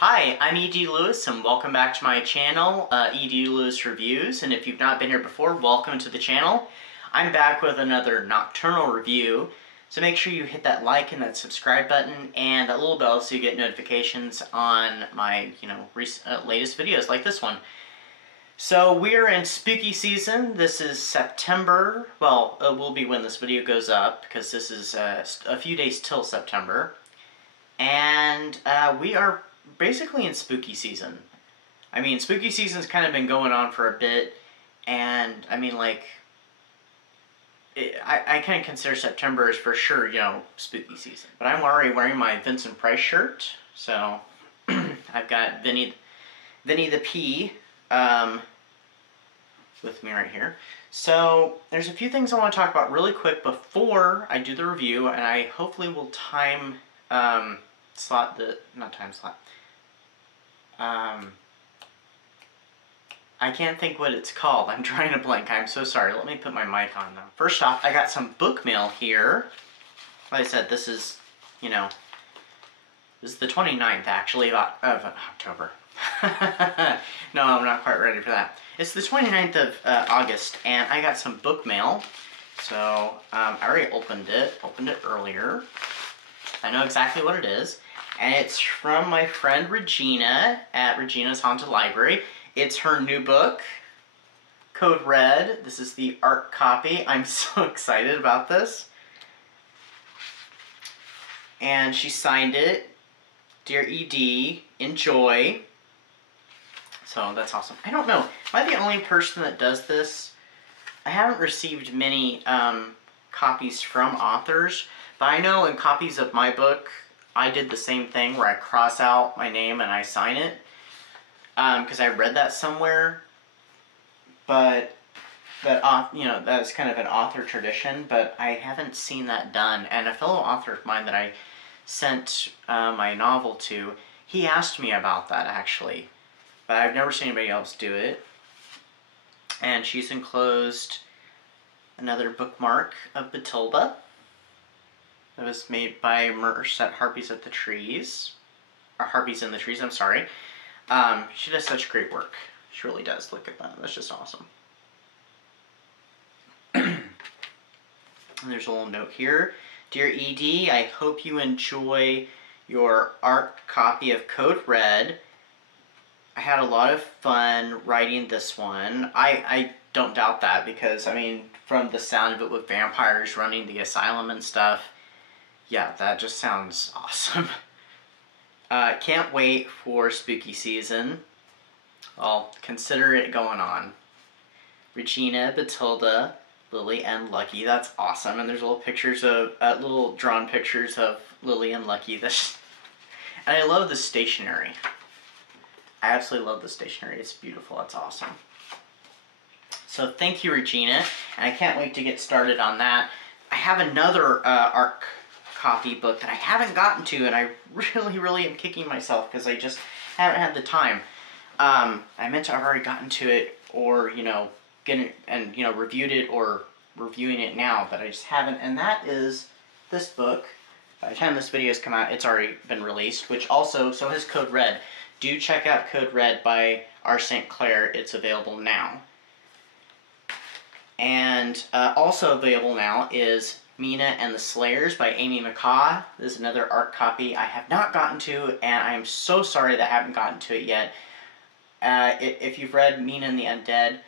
Hi, I'm E.D. Lewis and welcome back to my channel, E.D. Lewis Reviews, and if you've not been here before, welcome to the channel. I'm back with another nocturnal review, so make sure you hit that like and that subscribe button and that little bell so you get notifications on my, latest videos like this one. So we're in spooky season. This is September. Well, it will be when this video goes up because this is a few days till September. And we are basically in spooky season. I mean, spooky season's kind of been going on for a bit, and I mean, like, I kind of consider September as for sure, spooky season. But I'm already wearing my Vincent Price shirt, so I've got Vinny the P with me right here. So there's a few things I want to talk about really quick before I do the review, and I hopefully will I can't think what it's called. I'm trying to blank. I'm so sorry. Let me put my mic on though. First off, I got some book mail here. Like I said, this is, this is the 29th actually of October. No, I'm not quite ready for that. It's the 29th of August, and I got some book mail. So, I already opened it earlier. I know exactly what it is. And it's from my friend Regina at Regina's Haunted Library. It's her new book, Code Red. This is the art copy. I'm so excited about this. And she signed it, Dear E.D., enjoy. So that's awesome. I don't know. Am I the only person that does this? I haven't received many copies from authors, but I know in copies of my book, I did the same thing where I cross out my name and I sign it. Because I read that somewhere. But that's kind of an author tradition, but I haven't seen that done. And a fellow author of mine that I sent my novel to, he asked me about that actually. But I've never seen anybody else do it. And she's enclosed another bookmark of Batilda. That was made by Merce at Harpies at the Trees. Or Harpies in the Trees, I'm sorry. She does such great work. She really does. Look at that. That's just awesome. And there's a little note here. Dear E.D., I hope you enjoy your art copy of Code Red. I had a lot of fun writing this one. I don't doubt that because, I mean, from the sound of it with vampires running the asylum and stuff, yeah, that just sounds awesome. Can't wait for spooky season. I'll consider it going on. Regina, Batilda, Lily, and Lucky. That's awesome. And there's little pictures of, little drawn pictures of Lily and Lucky. And I love the stationery. I absolutely love the stationery. It's beautiful. It's awesome. So thank you, Regina. And I can't wait to get started on that. I have another art copy book that I haven't gotten to, and I really am kicking myself because I just haven't had the time. I meant to have already gotten to it, or get it and reviewed it or reviewing it now, but I just haven't. And that is this book. By the time this video has come out, it's already been released, which also so has Code Red. Do check out Code Red by R. St. Clair. It's available now. And also available now is Mina and the Slayers by Amy McCaw. This is another art copy I have not gotten to, and I am so sorry that I haven't gotten to it yet. If you've read Mina and the Undead,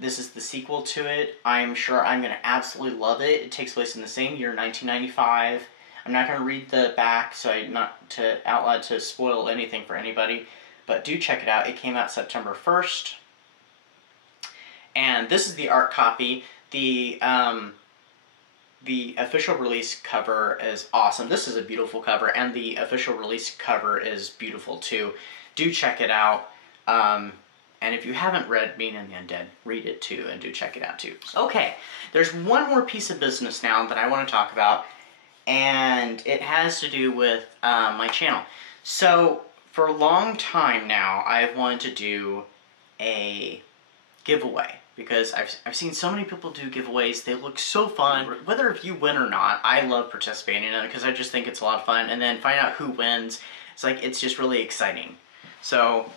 this is the sequel to it. I'm sure I'm going to absolutely love it. It takes place in the same year, 1995. I'm not going to read the back, so I'm not out loud to spoil anything for anybody, but do check it out. It came out September 1st. And this is the art copy. The official release cover is awesome. This is a beautiful cover, and the official release cover is beautiful too. Do check it out. And if you haven't read Mina and the Undead, read it too, and do check it out too. Okay, there's one more piece of business now that I want to talk about, and it has to do with my channel. So, for a long time now, I've wanted to do a giveaway. because I've seen so many people do giveaways. They look so fun. Whether if you win or not, I love participating in it because I just think it's a lot of fun. And then find out who wins. It's like, it's just really exciting. So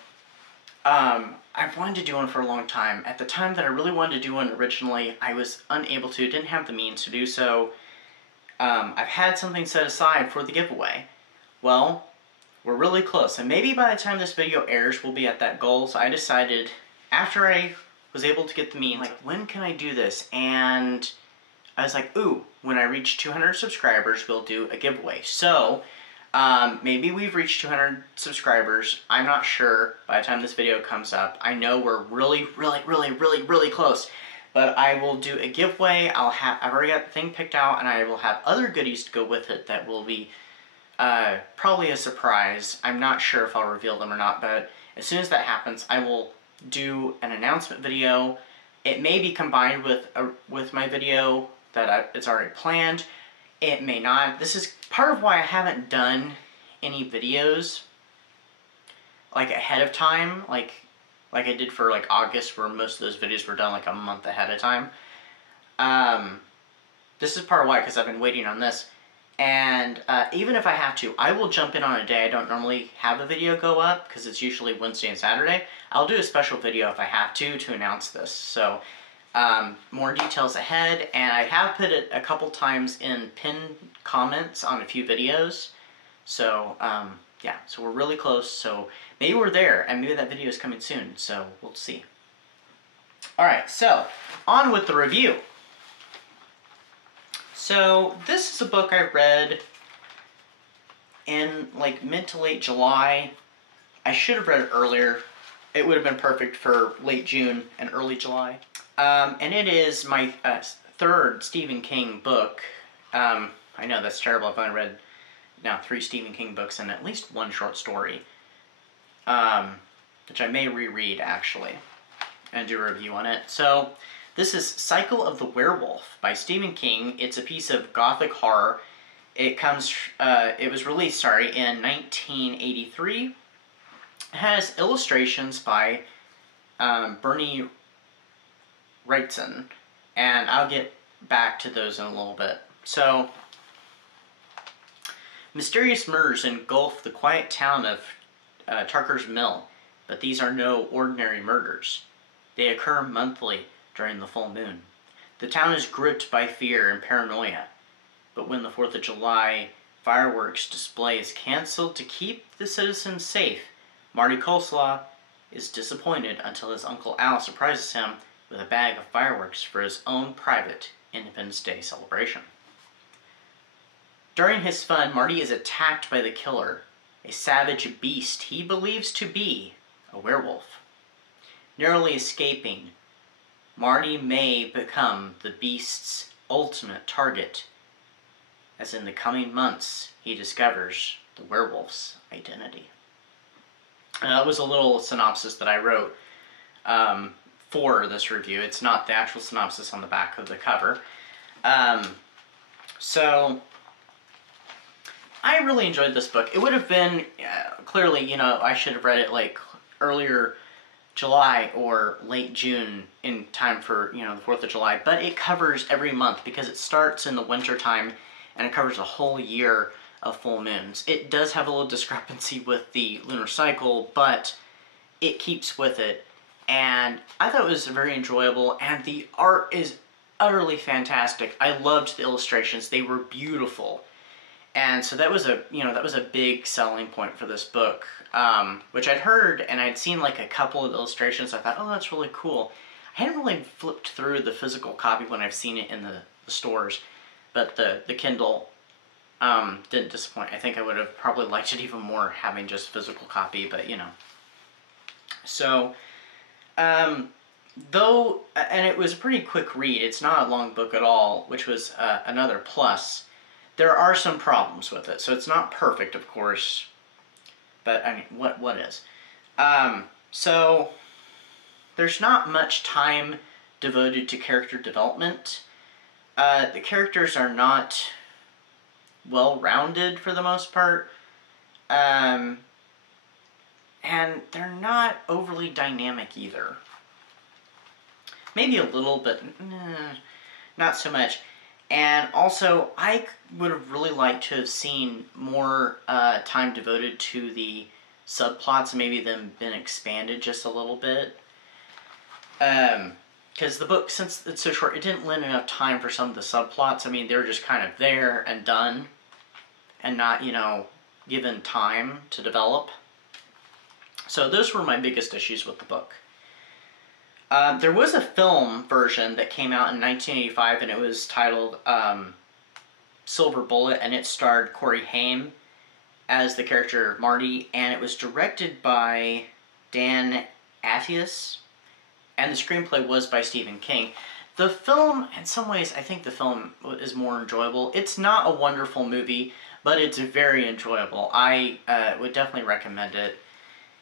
I've wanted to do one for a long time. At the time that I really wanted to do one originally, I was unable to, didn't have the means to do so. I've had something set aside for the giveaway. Well, we're really close, and maybe by the time this video airs, we'll be at that goal. So I decided, after I was able to get the means, like, when can I do this? And I was like, ooh, when I reach 200 subscribers, we'll do a giveaway. So, maybe we've reached 200 subscribers. I'm not sure by the time this video comes up. I know we're really close. But I will do a giveaway. I've already got the thing picked out, and I will have other goodies to go with it that will be probably a surprise. I'm not sure if I'll reveal them or not, but as soon as that happens, I will do an announcement video. It may be combined with my video that it's already planned. It may not. This is part of why I haven't done any videos like ahead of time, like I did for like August, where most of those videos were done like a month ahead of time. This is part of why, because I've been waiting on this. And even if I have to, I will jump in on a day I don't normally have a video go up, because it's usually Wednesday and Saturday. I'll do a special video if I have to announce this. So more details ahead, and I have put it a couple times in pinned comments on a few videos. So yeah, so we're really close. So maybe we're there, and maybe that video is coming soon. So we'll see. All right, so on with the review. So this is a book I read in like mid to late July. I should have read it earlier. It would have been perfect for late June and early July. And it is my third Stephen King book. I know that's terrible. I've only read now 3 Stephen King books and at least 1 short story, which I may reread actually and do a review on it. So this is Cycle of the Werewolf by Stephen King. It's a piece of gothic horror. It was released, in 1983. It has illustrations by Bernie Wrightson, and I'll get back to those in a little bit. So, mysterious murders engulf the quiet town of Tucker's Mill, but these are no ordinary murders. They occur monthly during the full moon. The town is gripped by fear and paranoia, but when the 4th of July fireworks display is canceled to keep the citizens safe, Marty Coleslaw is disappointed until his Uncle Al surprises him with a bag of fireworks for his own private Independence Day celebration. During his fun, Marty is attacked by the killer, a savage beast he believes to be a werewolf. Narrowly escaping, Marty may become the beast's ultimate target, as in the coming months he discovers the werewolf's identity. That was a little synopsis that I wrote for this review. It's not the actual synopsis on the back of the cover. So I really enjoyed this book. It would have been, clearly, I should have read it like earlier July or late June in time for, the 4th of July. But it covers every month because it starts in the winter time and it covers a whole year of full moons. It does have a little discrepancy with the lunar cycle, but it keeps with it. And I thought it was very enjoyable, and the art is utterly fantastic. I loved the illustrations. They were beautiful. And so that was a big selling point for this book, which I'd heard and I'd seen like a couple of illustrations. I thought, oh, that's really cool. I hadn't really flipped through the physical copy when I've seen it in the stores, but the Kindle didn't disappoint. I think I would have probably liked it even more having just physical copy, but So, though, and it was a pretty quick read. It's not a long book at all, which was another plus. There are some problems with it, so it's not perfect, of course, but I mean, what is? So, there's not much time devoted to character development. The characters are not well-rounded for the most part, and they're not overly dynamic either. maybe a little, but not so much. And also, I would have really liked to have seen more time devoted to the subplots, and maybe them been expanded just a little bit. Because the book, since it's so short, it didn't lend enough time for some of the subplots. I mean, they were just kind of there and done, and not, you know, given time to develop. So those were my biggest issues with the book. There was a film version that came out in 1985, and it was titled Silver Bullet, and it starred Corey Haim as the character Marty, and it was directed by Dan Attias, and the screenplay was by Stephen King. The film, in some ways, I think the film is more enjoyable. It's not a wonderful movie, but it's very enjoyable. I would definitely recommend it.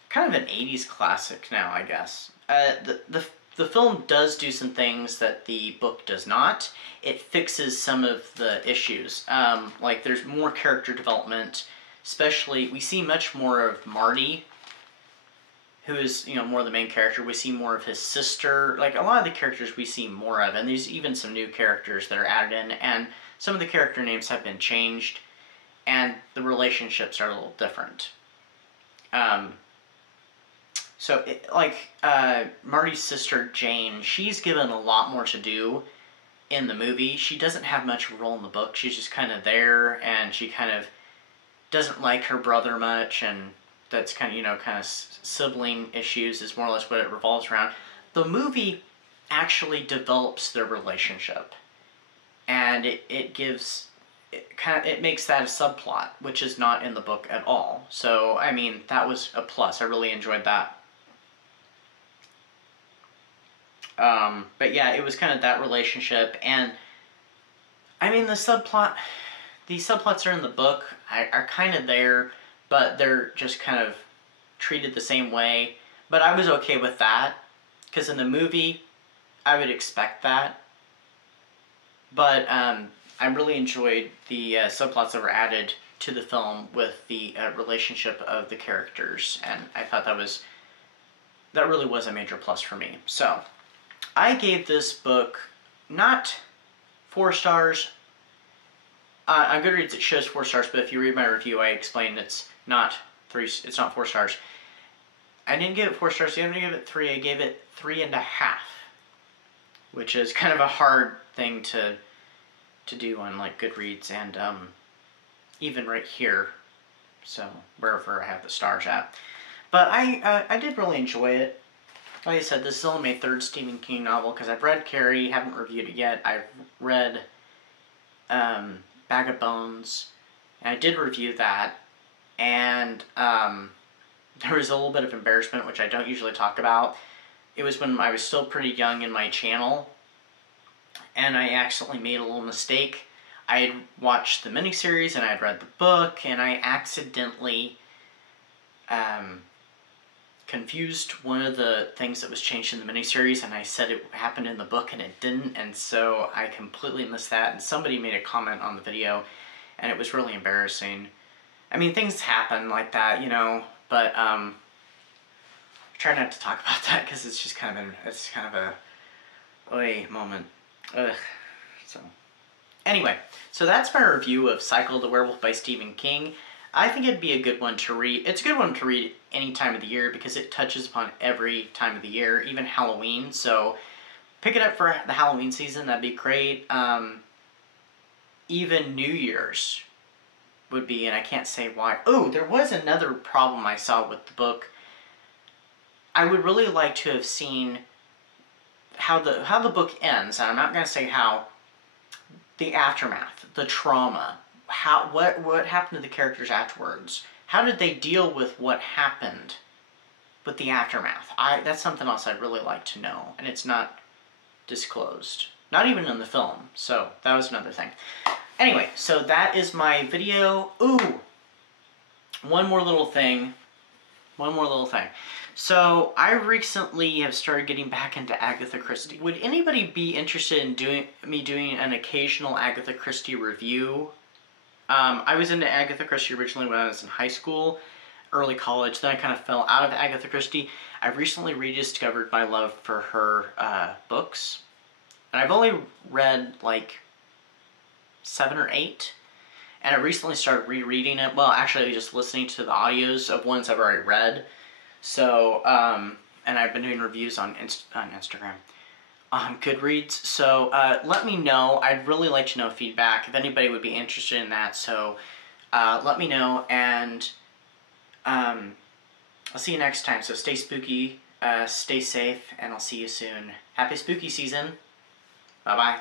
Kind of an 80s classic now, I guess. The film does do some things that the book does not. It fixes some of the issues. Like, there's more character development, especially, we see much more of Marty, who is, you know, more the main character. We see more of his sister. Like, a lot of the characters we see more of, and there's even some new characters that are added in, and some of the character names have been changed, and the relationships are a little different. So, Marty's sister, Jane, she's given a lot more to do in the movie. She doesn't have much of a role in the book. She's just kind of there, and she kind of doesn't like her brother much, and that's kind of, you know, kind of sibling issues is more or less what it revolves around. The movie actually develops their relationship, and it makes that a subplot, which is not in the book at all. So, I mean, that was a plus. I really enjoyed that. But yeah, it was kind of that relationship, and I mean, these subplots are in the book, are kind of there, but they're just kind of treated the same way. But I was okay with that, because in the movie, I would expect that. But I really enjoyed the subplots that were added to the film with the relationship of the characters, and I thought that really was a major plus for me. So, I gave this book not 4 stars. On Goodreads it shows 4 stars, but if you read my review, I explained it's not 4 stars. I didn't give it 4 stars, I didn't give it 3, I gave it 3.5, which is kind of a hard thing to do on, like, Goodreads, and even right here, so wherever I have the stars at. But I did really enjoy it. Like I said, this is only my 3rd Stephen King novel, because I've read Carrie, haven't reviewed it yet. I've read Bag of Bones, and I did review that, and there was a little bit of embarrassment, which I don't usually talk about. It was when I was still pretty young in my channel, and I accidentally made a little mistake. I had watched the miniseries, and I had read the book, and I accidentally confused one of the things that was changed in the miniseries, and I said it happened in the book, and it didn't, and so I completely missed that, and somebody made a comment on the video, and it was really embarrassing. I mean, things happen like that, you know, but I try not to talk about that, because it's just kind of a oy moment. Ugh. So, anyway, so that's my review of Cycle the Werewolf by Stephen King. I think it'd be a good one to read. It's a good one to read any time of the year, because it touches upon every time of the year, even Halloween. So pick it up for the Halloween season. That'd be great. Even New Year's would be, and I can't say why. Oh, there was another problem I saw with the book. I would really like to have seen how the book ends, and I'm not going to say how. The aftermath, the trauma. What happened to the characters afterwards? How did they deal with what happened with the aftermath? That's something else I'd really like to know, and it's not disclosed. Not even in the film, so that was another thing. Anyway, so that is my video. Ooh! One more little thing. So, I recently have started getting back into Agatha Christie. Would anybody be interested in doing an occasional Agatha Christie review? I was into Agatha Christie originally when I was in high school. early college. Then I kind of fell out of Agatha Christie. I've recently rediscovered my love for her books. And I've only read like 7 or 8. And I recently started rereading it. Well, actually, just listening to the audios of ones I've already read. So, and I've been doing reviews on Instagram, Goodreads. So, let me know. I'd really like to know feedback if anybody would be interested in that. So, let me know, and I'll see you next time. So, stay spooky, stay safe, and I'll see you soon. Happy spooky season. Bye-bye.